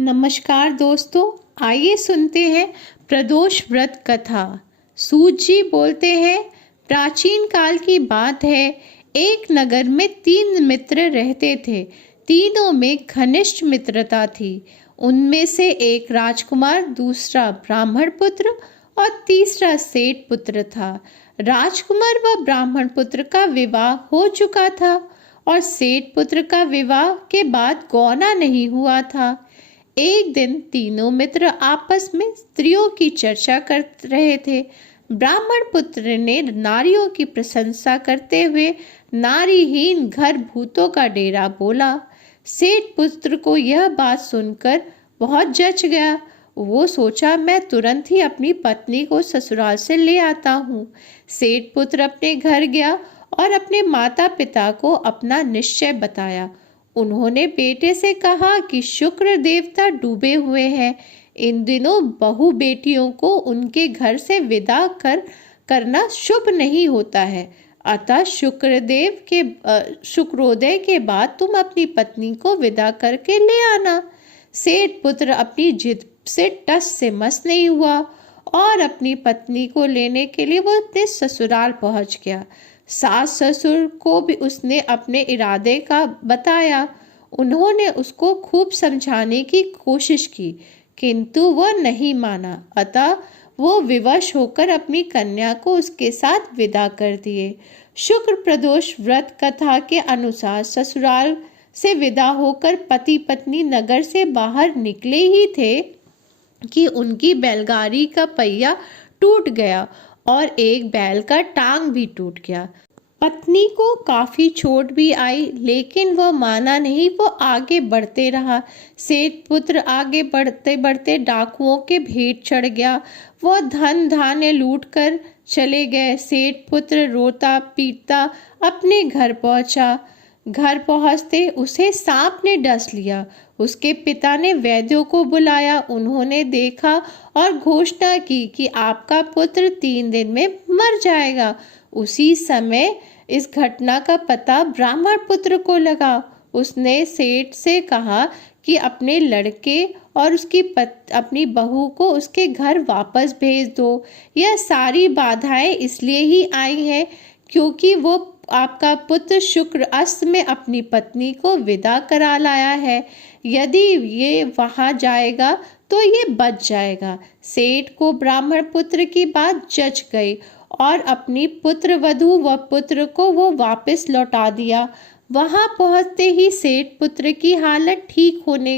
नमस्कार दोस्तों, आइए सुनते हैं प्रदोष व्रत कथा। सूत जी बोलते हैं, प्राचीन काल की बात है। एक नगर में 3 मित्र रहते थे। तीनों में घनिष्ठ मित्रता थी। उनमें से एक राजकुमार, दूसरा ब्राह्मण पुत्र और तीसरा सेठ पुत्र था। राजकुमार व ब्राह्मण पुत्र का विवाह हो चुका था और सेठ पुत्र का विवाह के बाद गौना नहीं हुआ था। एक दिन तीनों मित्र आपस में स्त्रियों की चर्चा कर रहे थे। ब्राह्मण पुत्र ने नारियों की प्रशंसा करते हुए नारीहीन घर भूतों का डेरा बोला। सेठ पुत्र को यह बात सुनकर बहुत जच गया। वो सोचा, मैं तुरंत ही अपनी पत्नी को ससुराल से ले आता हूँ। सेठ पुत्र अपने घर गया और अपने माता पिता को अपना निश्चय बताया। उन्होंने बेटे से कहा कि शुक्र देवता डूबे हुए हैं। इन दिनों बहू बेटियों को उनके घर से विदा करना शुभ नहीं होता है। अतः शुक्रोदय के बाद तुम अपनी पत्नी को विदा करके ले आना। सेठ पुत्र अपनी जिद से टस से मस नहीं हुआ और अपनी पत्नी को लेने के लिए वो अपने ससुराल पहुंच गया। सास ससुर को भी उसने अपने इरादे का बताया। उन्होंने उसको खूब समझाने की कोशिश की, किंतु वह नहीं माना। अतः वो विवश होकर अपनी कन्या को उसके साथ विदा कर दिए। शुक्र प्रदोष व्रत कथा के अनुसार ससुराल से विदा होकर पति पत्नी नगर से बाहर निकले ही थे कि उनकी बैलगाड़ी का पहिया टूट गया और एक बैल का टांग भी टूट गया। पत्नी को काफी चोट भी आई, लेकिन वह माना नहीं, वो आगे बढ़ते रहा। सेठ पुत्र आगे बढ़ते बढ़ते डाकुओं के भेंट चढ़ गया। वह धन धान्य लूट कर चले गए। सेठ पुत्र रोता पीटता अपने घर पहुंचा। घर पहुंचते उसे सांप ने डस लिया। उसके पिता ने वैद्यों को बुलाया। उन्होंने देखा और घोषणा की कि आपका पुत्र 3 दिन में मर जाएगा। उसी समय इस घटना का पता ब्राह्मण पुत्र को लगा। उसने सेठ से कहा कि अपने लड़के और अपनी बहू को उसके घर वापस भेज दो। यह सारी बाधाएं इसलिए ही आई हैं क्योंकि वो आपका पुत्र शुक्र अस्त में अपनी पत्नी को विदा करा लाया है। यदि ये वहां जाएगा तो ये बच जाएगा। सेठ को ब्राह्मण पुत्र की बात जच गई और अपनी पुत्र वधू व पुत्र को वो वापस लौटा दिया। वहां पहुंचते ही सेठ पुत्र की हालत ठीक होने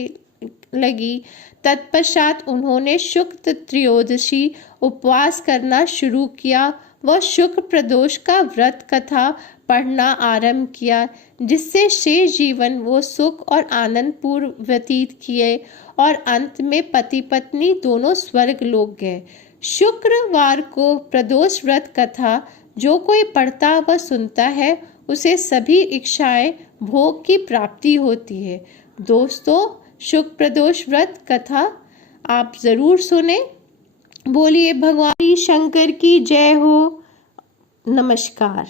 लगी। तत्पश्चात उन्होंने शुक्ल त्रयोदशी उपवास करना शुरू किया। वह शुक्र प्रदोष का व्रत कथा पढ़ना आरंभ किया, जिससे शेष जीवन वो सुख और आनंद पूर्व व्यतीत किए और अंत में पति पत्नी दोनों स्वर्ग लोक गए। शुक्रवार को प्रदोष व्रत कथा जो कोई पढ़ता व सुनता है उसे सभी इच्छाएं भोग की प्राप्ति होती है। दोस्तों, शुक्र प्रदोष व्रत कथा आप जरूर सुने। बोलिए भगवान शंकर की जय हो। नमस्कार।